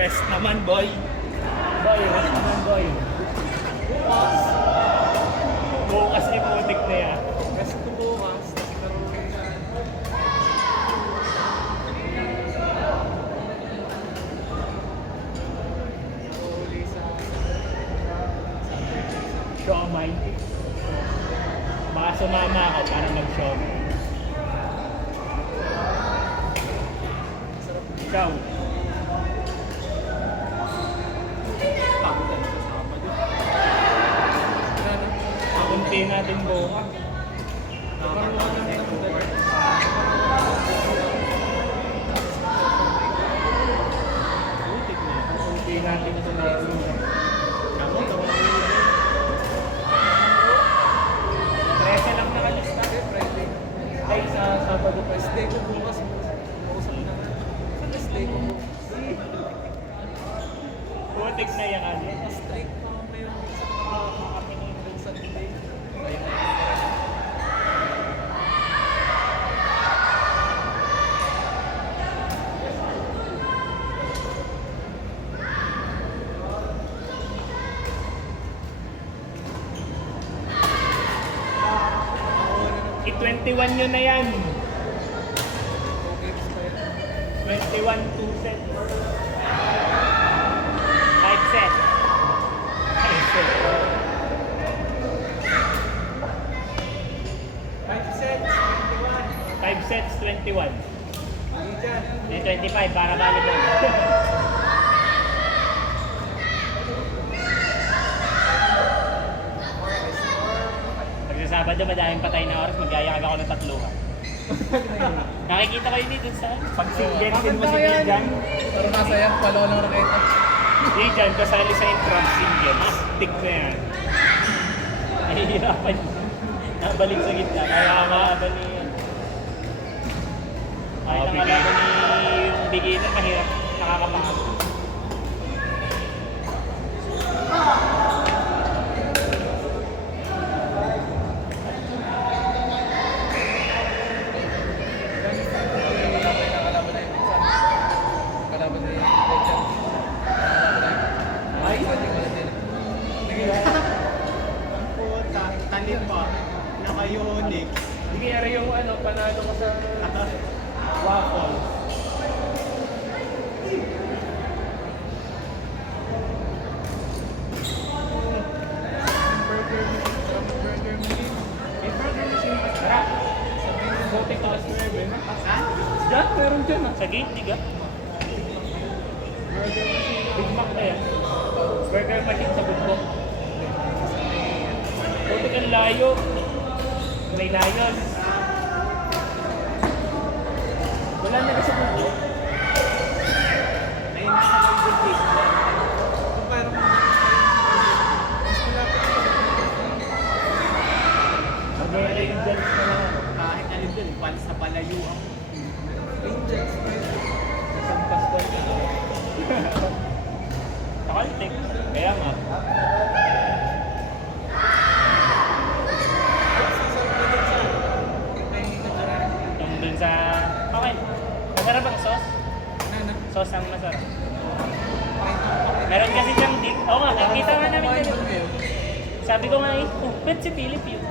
Rest naman, boy. Boy, rest naman, boy. Bukas. Bukas ni putik na yan. Rest ko bukas. Siomay. Baka sumama ako para mag-siomay. Ikaw. Pakunti natin bukas. Pakunti natin ito na ito. Trese lang nakalista. Friday. Ay, sa Sabado pa. Rest day ko bukas. Pausap na nga. Rest day ko bukas. Putik na yan. Straight pa kami yung kami ng Sunday. Ayun. I-21 nyo na yan. 2 games pa yan. 21 2 sets. 5 sets. 5 sets. 5 sets, 21. 5 sets, 21. Hindi dyan. May 25 para volleyball. Pag sa Sabado, madaming patay na oras, magyayakag ako ng tatluhan. Nakikita ko yun dun sa pag single din mo si Dijan. Pero masaya, palo ng raketa. Dijan, kasali sa intrap singles. Tik na yan. Nahihirapan yun. Nabalik sa gitna. Kaya maabal ni... Kahit ang kalaban ni yung beginner, mahirap. Nakakapangod. Kalaban na yung Legend. Ay! Ang puta, talim pa. Naka-Unix. Hindi kaya yung ano, panalo ko sa waffle. Burger machine. May burger machine pa sarap. Bote ko sa burger. Saan? Diyan, meron dyan ah. Sa gate, di ka? Big Mac na yan. Burger machine sa Bundok. Bote kang layo. May layon. Wala na ka sa Bundok. Ay, nasa London Gate. Kung parang mas malapit sa Mag-Angels na lang. Kahit alin dun, sa palayuan. Angels. Isang pastor na. Nakaltik. Kaya nga. Yung dun sa... Okay. Masarap ang sauce. Sauce ang masarap. Meron kasi siyang dip. Oo nga, nakita nga namin dyan. Sabi ko nga eh, oh, ba't si Philip yun?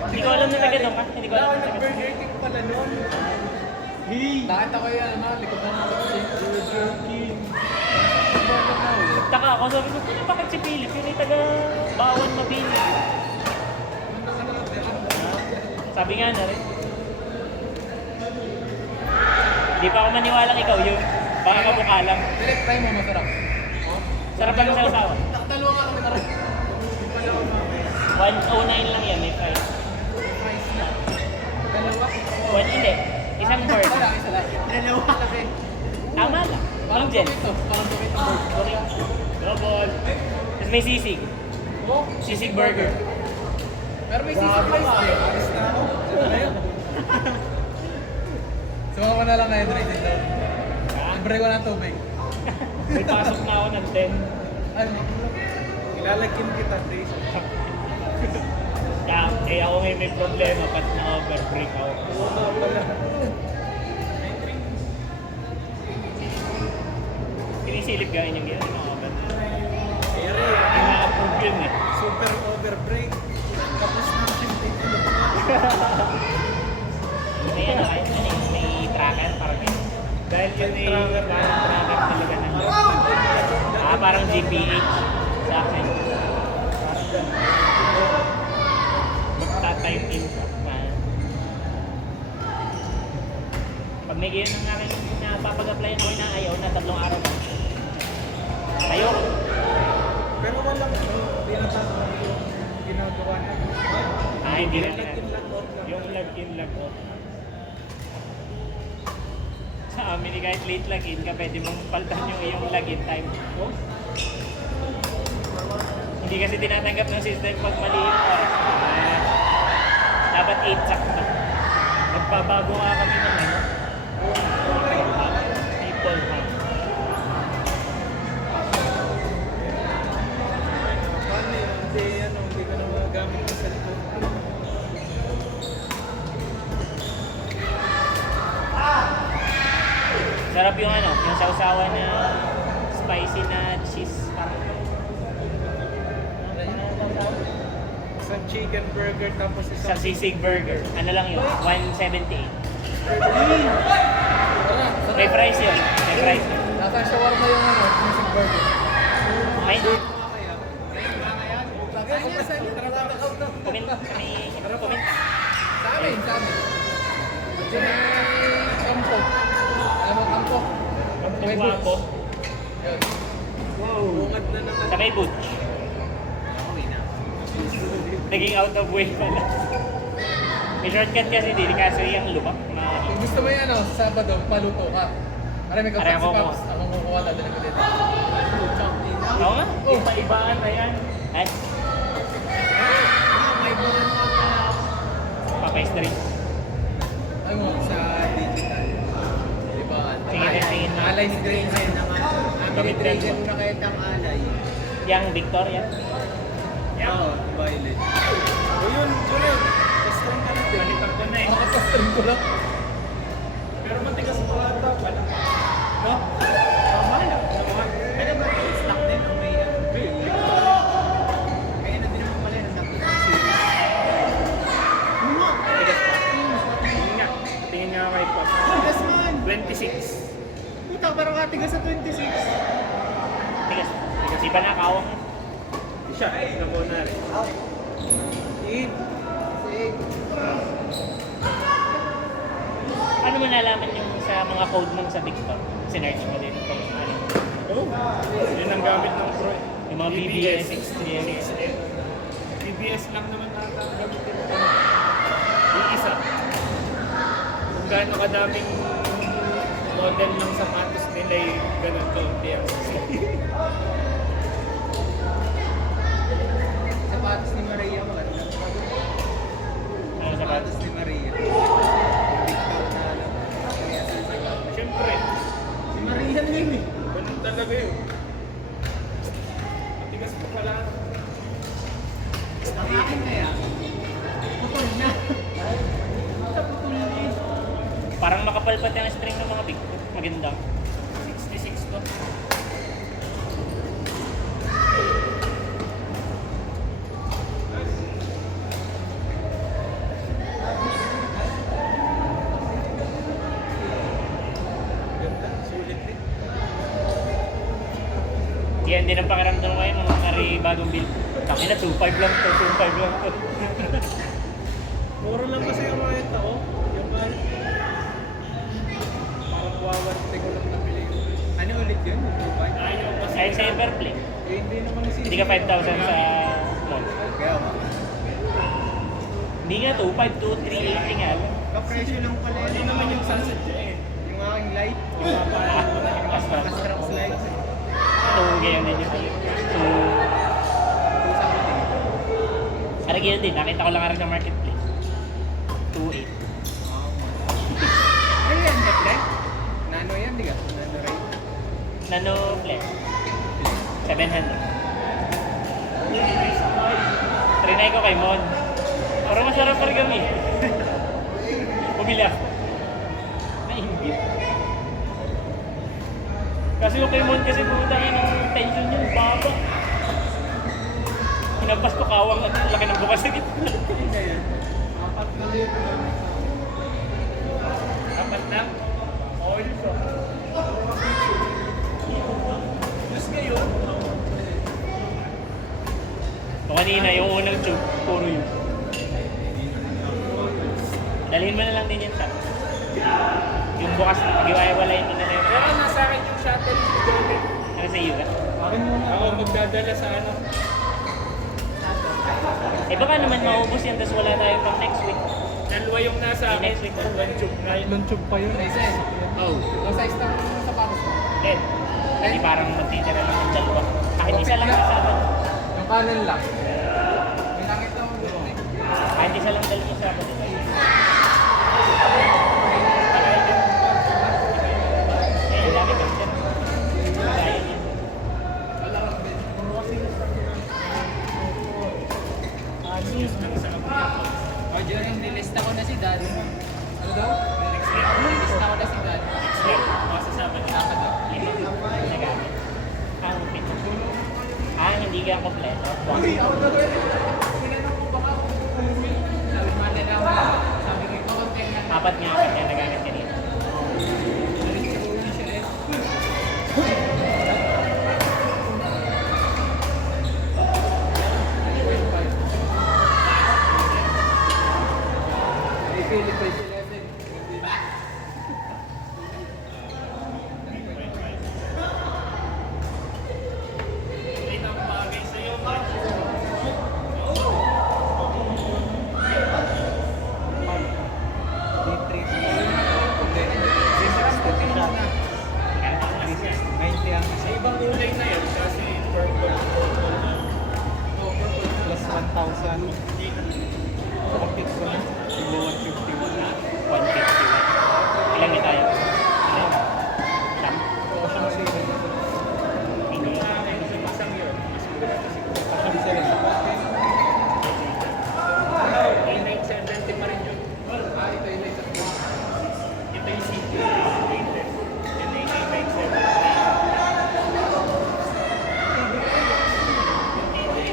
Hindi ko alam na taga doon ka. Hindi ko alam na taga doon. Burger King pala nun. Hey! Nakita ko yan, ano, likod ng Burger King. Nagtaka ako, sabi ko, bakit si Philip? Yun ay taga Bawan Mabini. Sabi nga na rin. Hindi pa ako maniwalang ikaw yun. Baka kabuka lang. Direct try mo, masarap. Sarap lang sa usawa. Dalawa ka kami taray. 109 lang yan, may price. Dalawa. Hindi. Isang board. Wala, isa lang. Dalawa kasi. Tama lang. Parang Angel. tomato. Parang tomato burger. Okay. Double. Tapos may sisig. Oh, Sisig burger. pero may sisig pa isa. Alis na ako. Sumawa ko na lang na hydrated daw. Libre ko ng tubig. May pasok na ako ng 10. Ay, ilalagyan kita, Trace. Kaya ako ngayon may problema pag na-overbreak ako. Oo nga pala. silip gawin yung gear. Ano ba? Ere, Yung na-approve yun eh. super overbreak. Tapos natin dito. May ano kayo, ano yun, may tracker, parang yun. Dahil yun eh, parang tracker talaga ng... parang GPH sa akin. Magta-type in ka. Pag may ganyan ng aking napapag-apply na ako na ayaw na 3 araw na. Ayoko. Pero walang tinatanong yung ginagawa na. Hindi na. Yung log-in, log-out. Sa amin, kahit late login ka, pwede mong paltan yung iyong login time. Oh? Hindi kasi tinatanggap ng system pag mali yung oras. Dapat 8 sakto. Nagbabago nga kami ng ano. People ha. Paano yun? Hindi ko na magagamit yung cellphone. Sarap yung ano, yung sausawa na spicy na cheese. Isang chicken burger tapos Sa isang sisig burger. Ano lang yun? 178. May price yun. May price yun. Nasa shawarma yung ano, music burger. May Lagay niya sa inyo. comment comment. Sa amin. Diyan may kampo. Ano kampo? May Kampo. boots. Yun. bungad na naman. Sa may butch. Naging out of way pala. May shortcut kasi din kaso yung lubak na Kung gusto mo yan, ano, Sabado, paluto ka. Marami ka Pareho si ko. Paps. Ako kukuha na dala ko dito. Oo nga. Iba-ibaan na yan. Ay, May bungad na pala ako Papay Street. Ay mo. sa digital. Diba? Tingin. Alay ni Drazen naman. Gamit rin Drazen mo. na kahit ang alay. Yang Victoria. Oo, violet. O yun. Custom ka na din. Balitan ko na eh. Makakastan ko lang. Pero matigas pa ata. No? Tama lang. Pwede ba ito? Stock din o may kaya na din naman pala yung stock din. Tigas pa. Tingin nga. Tingin nga kay Pop. Tigas man! 26. Puta, parang katigas sa 26. Tigas. Tigas. Iba na kawang. Siya, nako na rin. Eat. Ano mo nalaman yung sa mga code mo sa TikTok? Sinerch mo din kung ano. Oh, yun ang gamit ng Pro. Yung mga BBS. BBS lang naman ata ang gamitin ko. Yung isa. Kung gaano kadaming model ng sapatos nila yung ganun ko. Sapatos ni Maria maganda. Ano sa Sapatos ni Maria. Siyempre. Si Maria na yun eh. Ganun talaga yun. Matigas pa pala. Ang akin kaya. Putol na. Sa putol na eh. Parang makapal pati ang string ng mga big. Maganda. 66 to. Ganda, sulit eh. Yan din ang pakiramdam ko ngayon nung nari bagong build. Kami na 2.5 lang to, 2.5 lang to. Mura lang kasi yung mga ito, oh. Yung mahal. Parang wawarte ko lang nabili yun. Ano ulit yun? Dubai? Kahit sa Everplay. Eh, hindi naman si... Hindi ka 5,000 sa mall. Kaya ba? Hindi nga 2.5 to 380 nga. Kapresyo lang pala. Ano naman yung sasadya eh? Yung aking light. Yung Astra. Astrax light. So, ganyan din yung 2. Ara ganyan din. Nakita ko lang ara sa marketplace. 2.8. Ano yan? Black? Nano yan, di ka? Nano ray? Nano Flex. 700. Trinay ko kay Mon. Parang masarap pa rin kami. Bumili ako. Nainggit. Kasi yung kay Mon kasi pumunta rin ng tension yun, baba. Pinagpas ko kawang at laki ng bukas sa gitna. Apat na? Oil shop. Plus ngayon, So kanina, yung unang tube, puro yun. Dalhin mo na lang din yan sa. Yung bukas, giwaiwalayin mo na lang. pero nasa akin yung shuttle si Joey. Ano sa iyo ka? Akin muna. Ako magdadala sa ano. Eh baka naman maubos yan, tapos wala tayo pang next week. Dalawa yung nasa akin. Next week. One tube na yun. Ilang tube pa yun? Oh. Ang size ng sapatos mo? Then, hindi parang magtitira lang ng dalawa. Kahit isa lang sa akin. Yung kanan lang. May nakita mo doon eh. Kahit isa lang dalawa sa akin. Eh, ang dami kang dyan. Kaya yan. Oh, Jerry, nilista ko na si Dad. Ano daw? Nilista ko na si Dad. Masasabi niya. Lima. Nagamit. Ang pito. Hindi ka kompleto. Sabi man nila ako. Sabi ko, ito lang. Apat nga nagamit kanina. Philippines 11. Ay, nakabagay sa'yo, man. Sa ibang kulay na yun, kasi purple. Plus 1,000. Kapit ko na. Siguro 150. 151. Ilan na tayo? Ilan? Siyam? Oo, siyang sale. Hindi. Isang yun. Actually, sale. Ay, 970 pa rin yun. Ito yung latest mo. Ito yung CD. Latest. Yan ay 970.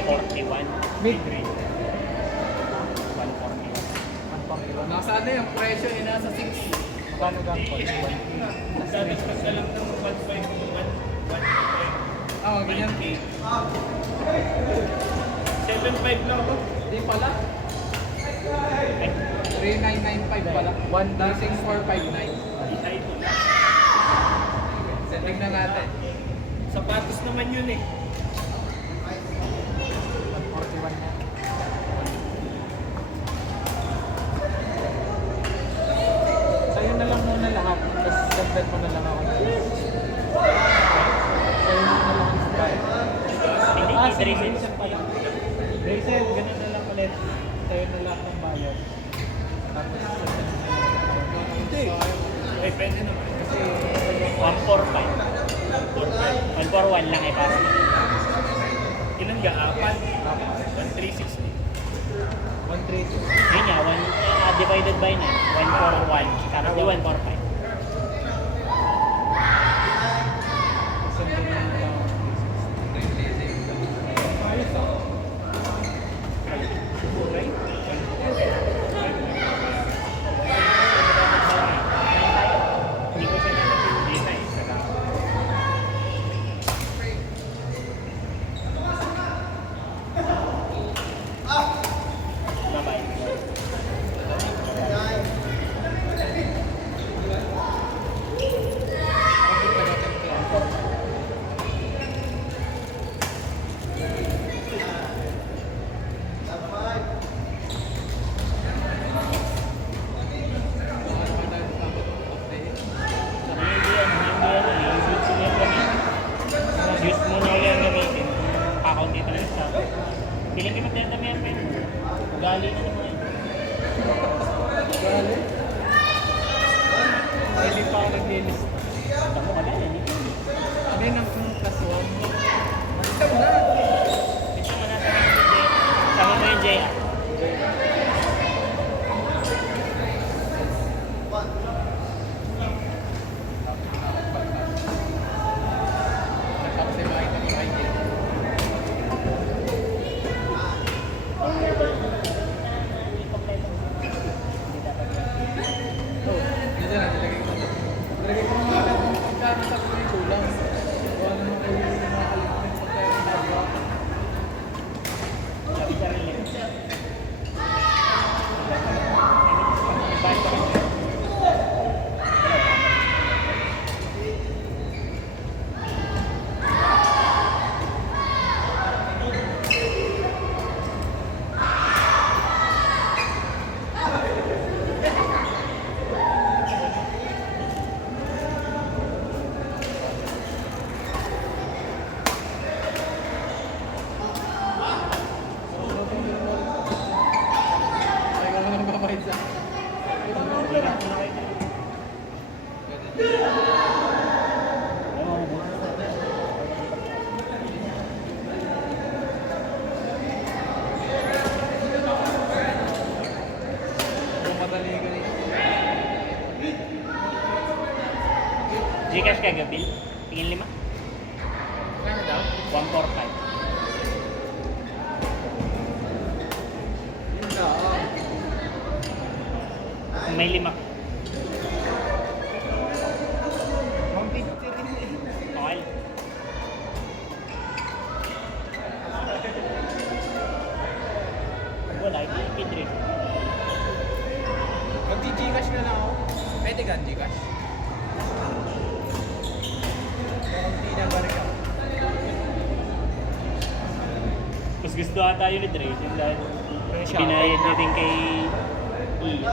41. Mid. 141. Nasa ano yung presyo eh, nasa 6. Magkano gang po? Dapat pagkalam ng 1.5 to 1.5. Oo, ganyan. 7.5 lang ako. Hindi pala. 3995 pala. 1,6459. Isa ito na. Tingnan natin. Sapatos naman yun eh. 141 na. Sa'yo na lang muna lahat. Tapos dagdag mo na lang ako. Sa'yo na lang ang style. Hindi, Ah, three sige, cents. minsan pala. Rachel, ganun na lang ulit. Sa'yo na lang ang bayad. Tapos, hindi. Eh, pwede naman. Kasi, 145. 141 lang eh, pass. Ilan ka? Apat? 1,360. 130. Yun nga, divided by 9. 141. Tapos di 145. Isang ganyan lang. Ayos ah. Hindi ko siya Hindi na, isa lang. Bye-bye. Hindi yan. Yung goods mo yung gamitin. Use mo na ulit ang gamitin. Kakaunti na lang sa akin. Piling ko magdadamihan pa yun. Ugali na naman yun. Galing. Hindi pa ako naglinis. Ako ka lang, hindi ko. Ano yun ang kasuan? Ito mo na sama mo yung JR. Gcash ka gabil? Tingin 5? Ano daw? 145. Yun na. Kung may 5. 150 rin eh. Okay. Wala, ipipid rin. Mag-Gcash na lang ako. Pwede ka Gcash? Hindi na ba rin ako? Mas gusto ata yun ni Dre. Yung dahil Yung siya. pinayad na din kay Iya.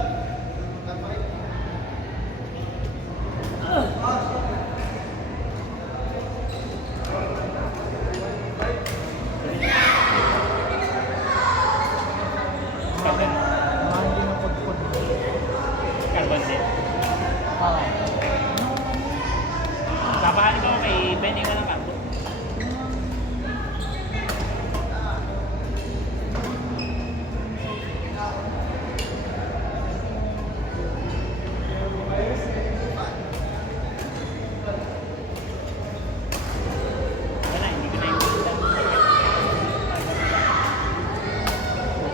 Carbon. Mahal din ang pagpod. Carbon din. Ah. Papahan ko kay Benny walang carbon. Wala, hindi ko na yung bunda.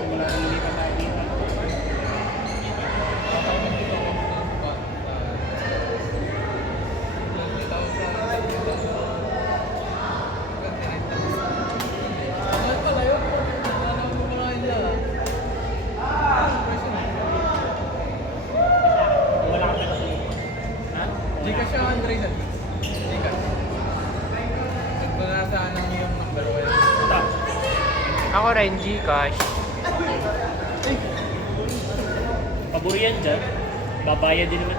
Wala kang hindi pa tayo dito. Wala kang pala. Ha? Gcash yung Andre na. Gcash. Ito na sana yung number 1. Ito. Ako rin Gcash. Pabor yan dyan. Babayad din naman.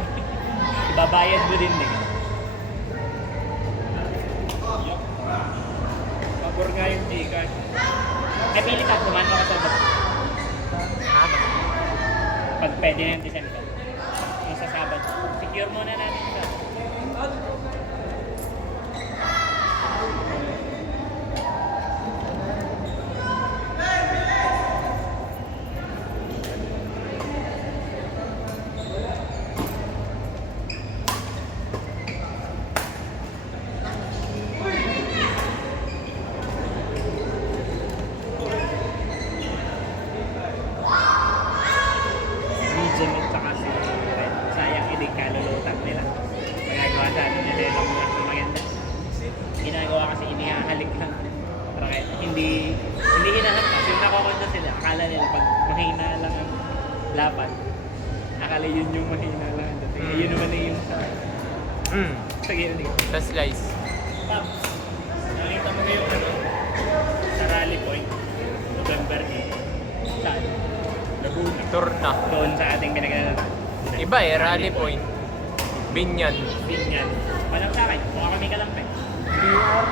Ibabayad mo din eh. Pabor nga yung Gcash. Ay, pili ka. Kumano ka sa bus. Ha? Pag pwede na yung December. Yung sa Sabado. Secure muna natin ito. Medium at saka si Red. Sayang hindi kalulutan nila. Magagawa sa atin nila yung maganda. Ginagawa kasi inihahalik lang. Para kahit hindi hinahampas. Yung nakakonta sila, akala nila pag mahina lang ang lapat, akala yun yung mahina lang ang dating. Yun naman na yung sa gilid. The slice. Pops, nakita mo na yung ano, sa Rally Point, November 8. Saan? Laguna. Tour na. Doon sa ating pinaglalaro. Iba eh, Rally Point. Binyan. Binyan. Walang sa akin, mukha kami kalampe. BR.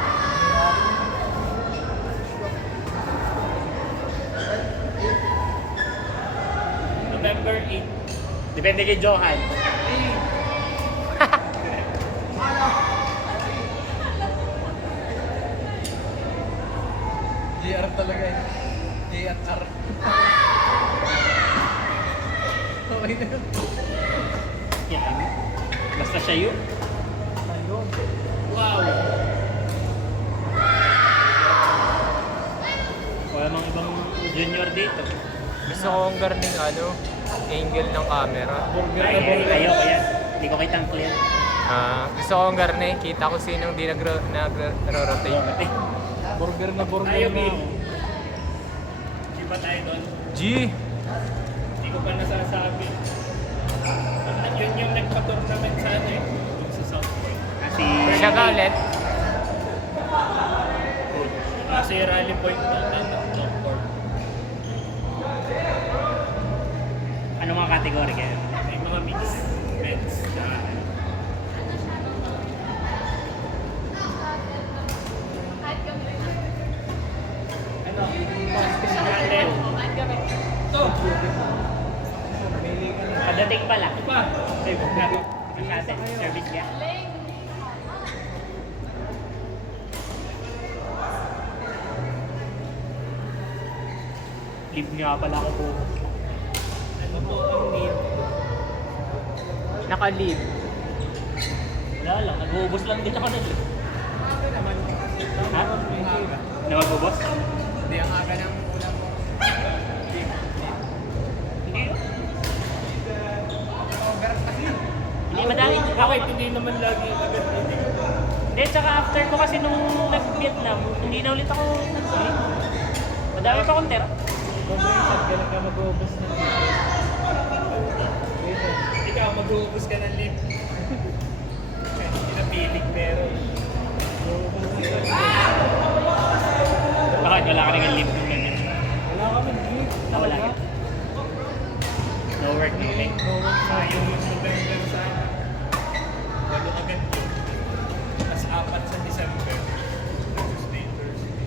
November 8. Depende kay Johan. JR talaga eh. JR. Okay na yun. Yan. Basta siya yun. Ayun. Wow! Wala mang ibang junior dito. Gusto kong garning angle ng camera. Burger Ay, na burger. ayoko yan. Hindi ko kitang clear. Gusto kong garne, kita ko sinong di nagro-rotate. Burger na burger Tayo, na. Bill. Di ba tayo doon? G! Hindi ko pa nasasabi. Yun yung nagpa-tournament sa ano eh. Doon sa South Point. Kasi... Siya galit. Kasi Rally Point na top court. Ano mga kategory kayo? May mga mix. Men's. Ano? Sandal. Pagdating pala. Ay, natin. Service niya. Leave niya pala ako po. Ano po ang need? Naka-leave. Wala Wala lang, nag-uubos lang din ako nun. Aga naman. Ha? Aga. Na mag-uubos? Hindi, ang aga ng ulam mo. Hindi. Over kasi. Hindi madami. Bakit hindi naman lagi agad hindi? Hindi, tsaka after ko kasi nung nag-Vietnam, hindi na ulit ako nag-ulit. Madami pa akong tera. Sobrang sad ka lang ka mag-uubos ng Rachel. Ikaw, mag-uubos ka ng leave. Hindi na pilig pero. Mag-uubos ng leave. Bakit wala ka nang leave nung ganyan? Wala kami leave. Wala ka. No work, no pay. No work. Sayang yung November sana. 8 agad yun. Tapos 4 sa December. Tuesday, Thursday.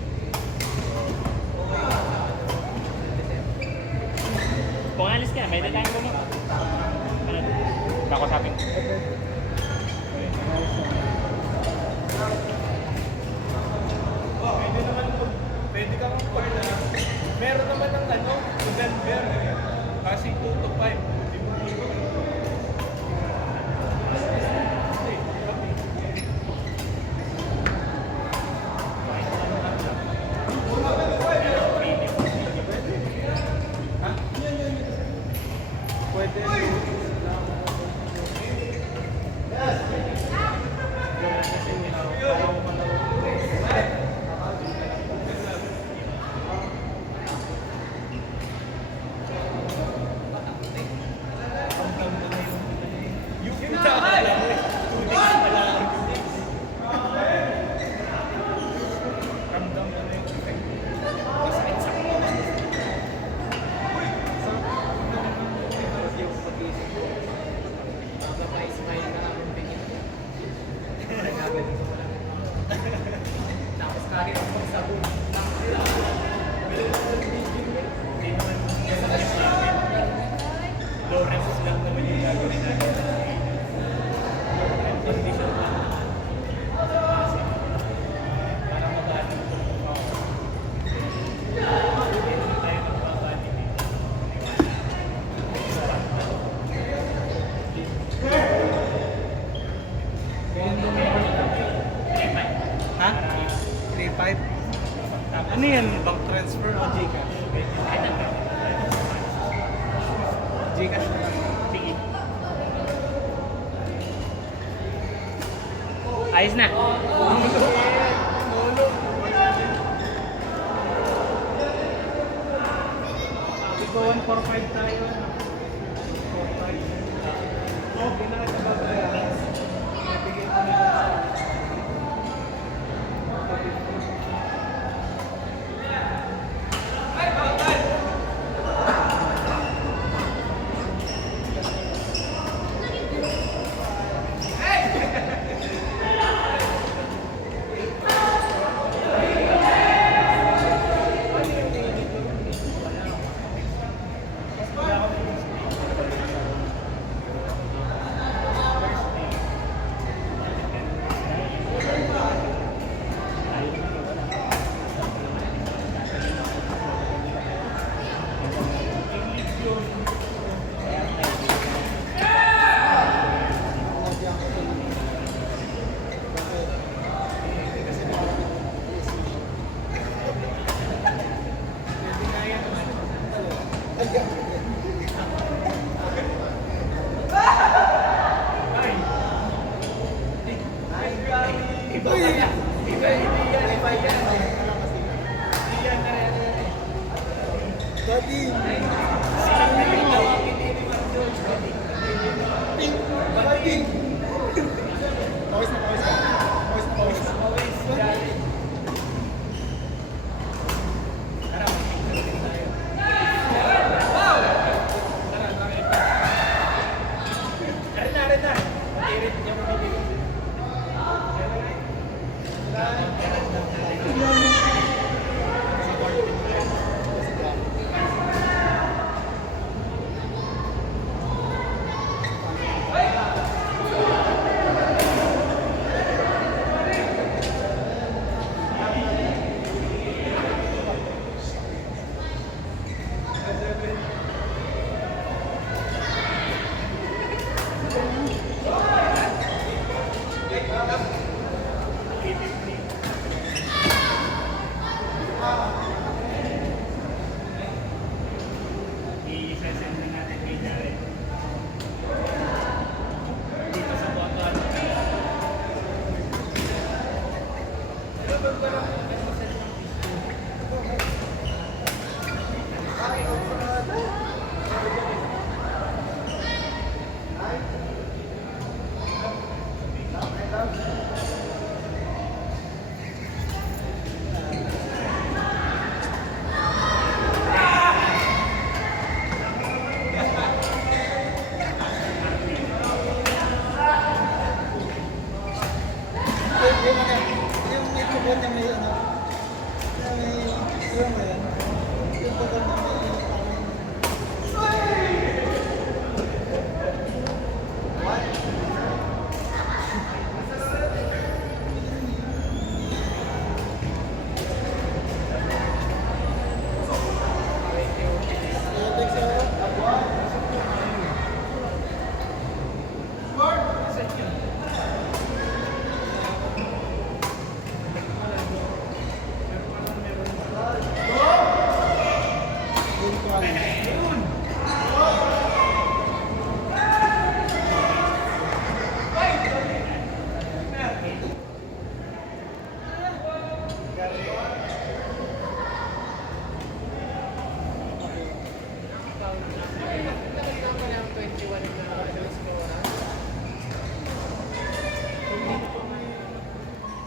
Kung alis ka, may deadline ko mo. Ano? Kakusapin ko. Pwede naman pwede kang mag na. Meron naman ng November. Kasi 2 to 5. Pwede. Yung pinakakala mo, 2 days pa lang. Ramdam na yung effect. Masakit sa tapos kahit ang sabon hindi naman low resist lang naman yung gagawin natin condition lang para mabati hindi tayo magbabati dito Ha? 3-5? Ano yan? Bank transfer o Gcash? Gcash na lang. Sige. Ayos na. Ito 145 tayo. 145. Okay na ito babayaran. Nabigay ko na lang sa Yung may tubod na may ano, na may yung mo yan. Yung tubod na may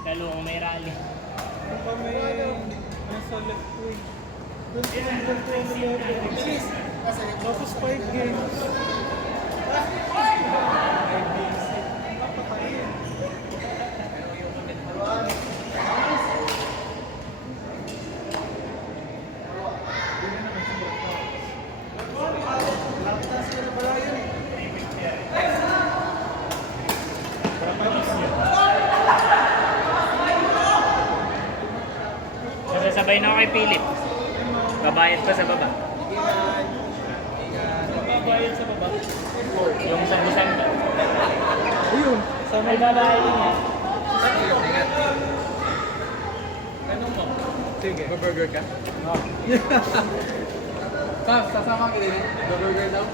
Lalo kung may rally. Kung pa may nasa left wing. Doon sa number 2 tapos 5 games. Sasabay na ako kay Philip. Babayad pa sa baba. Babayad sa baba. Yung sa Busanga. Ayun. Sa May babayad din yan. Anong mo? Sige. Burger ka? Oh. Sasama ka din? Burger daw?